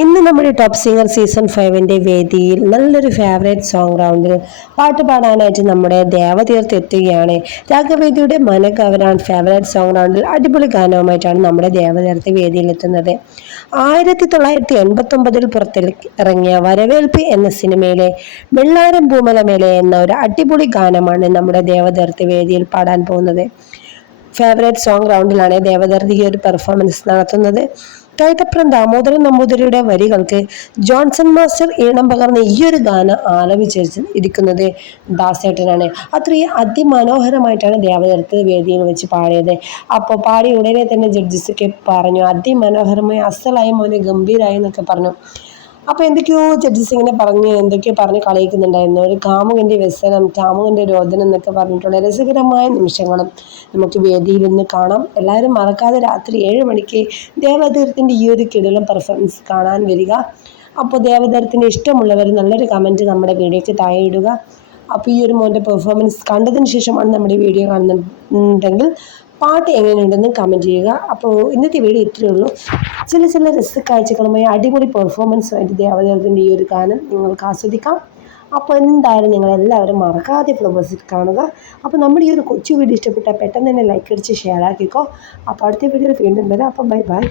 ഇന്ന് നമ്മുടെ top singer season 5 വേദിയിൽ നല്ലൊരു ഫേവറേറ്റ് സോങ് റൗണ്ടിൽ പാട്ട് പാടാനായിട്ട് നമ്മുടെ ദേവതീർത്ത് എത്തുകയാണ്. രാഗവേദിയുടെ മനക്കവരാൻ ഫേവറേറ്റ് സോങ് റൗണ്ടിൽ അടിപൊളി ഗാനവുമായിട്ടാണ് നമ്മുടെ ദേവതീർത്ത് വേദിയിൽ എത്തുന്നത്. 1989 പുറത്തിറങ്ങിയ വരവേൽപ്പ് എന്ന സിനിമയിലെ വെള്ളാരം പൂമലമേലെ എന്ന ഒരു അടിപൊളി ഗാനമാണ് നമ്മുടെ ദേവതീർത്ത് വേദിയിൽ പാടാൻ പോകുന്നത്. ഫേവറേറ്റ് സോങ് റൗണ്ടിലാണ് ദേവദർത്തി ഈ ഒരു പെർഫോമൻസ് നടത്തുന്നത്. കൈതപ്രം ദാമോദരൻ നമ്പൂതിരിയുടെ വരികൾക്ക് ജോൺസൺ മാസ്റ്റർ ഈണം പകർന്ന ഈ ഒരു ഗാനം ആലപിച്ച് ഇരിക്കുന്നത് ദാസേട്ടനാണ്. അത്രയും അതിമനോഹരമായിട്ടാണ് ദേവദർത്ത് വേദിയിൽ വെച്ച് പാടിയത്. അപ്പോൾ പാടി ഉടനെ തന്നെ ജഡ്ജസൊക്കെ പറഞ്ഞു അതിമനോഹരമായി അസലായി മോനെ ഗംഭീരായി എന്നൊക്കെ പറഞ്ഞു. അപ്പോൾ എന്തൊക്കെയോ ജഡ്ജസ് ഇങ്ങനെ എന്തൊക്കെയോ പറഞ്ഞ് കളിയിക്കുന്നുണ്ടായിരുന്നു. ഒരു കാമുകൻ്റെ വ്യസനം, കാമുകൻ്റെ രോദനം എന്നൊക്കെ പറഞ്ഞിട്ടുള്ള രസകരമായ നിമിഷങ്ങളും നമുക്ക് വേദിയിൽ നിന്ന് കാണാം. എല്ലാവരും മറക്കാതെ രാത്രി 7 മണിക്ക് ദേവതീർത്തിൻ്റെ ഈ ഒരു കിടിലൻ പെർഫോമൻസ് കാണാൻ വരിക. അപ്പോൾ ദേവതീർത്തിൻ്റെ ഇഷ്ടമുള്ളവർ നല്ലൊരു കമൻറ്റ് നമ്മുടെ വീഡിയോയ്ക്ക് താഴെ ഇടുക. അപ്പോൾ ഈ ഒരു മോൻ്റെ പെർഫോമൻസ് കണ്ടതിന് ശേഷമാണ് നമ്മുടെ വീഡിയോ കാണുന്നുണ്ടെങ്കിൽ പാട്ട് എങ്ങനെയുണ്ടെന്ന് കമൻറ്റ് ചെയ്യുക. അപ്പോൾ ഇന്നത്തെ വീഡിയോ ഇത്രയേ ഉള്ളൂ. ചില രസക്കാഴ്ചകളുമായി അടിപൊളി പെർഫോമൻസുമായിട്ട് ദേവതീർത്തിൻ്റെ ഈ ഒരു ഗാനം നിങ്ങൾക്ക് ആസ്വദിക്കാം. അപ്പോൾ എന്തായാലും നിങ്ങളെല്ലാവരും മറക്കാതെ ഫ്ലവേഴ്സിൽ കാണുക. അപ്പോൾ നമ്മുടെ ഈ ഒരു കൊച്ചു വീഡിയോ ഇഷ്ടപ്പെട്ടാൽ പെട്ടെന്ന് തന്നെ ലൈക്ക് അടിച്ച് ഷെയർ ആക്കിക്കോ. അപ്പോൾ അടുത്ത വീഡിയോയിൽ വീണ്ടും വരാം. അപ്പോൾ ബൈ.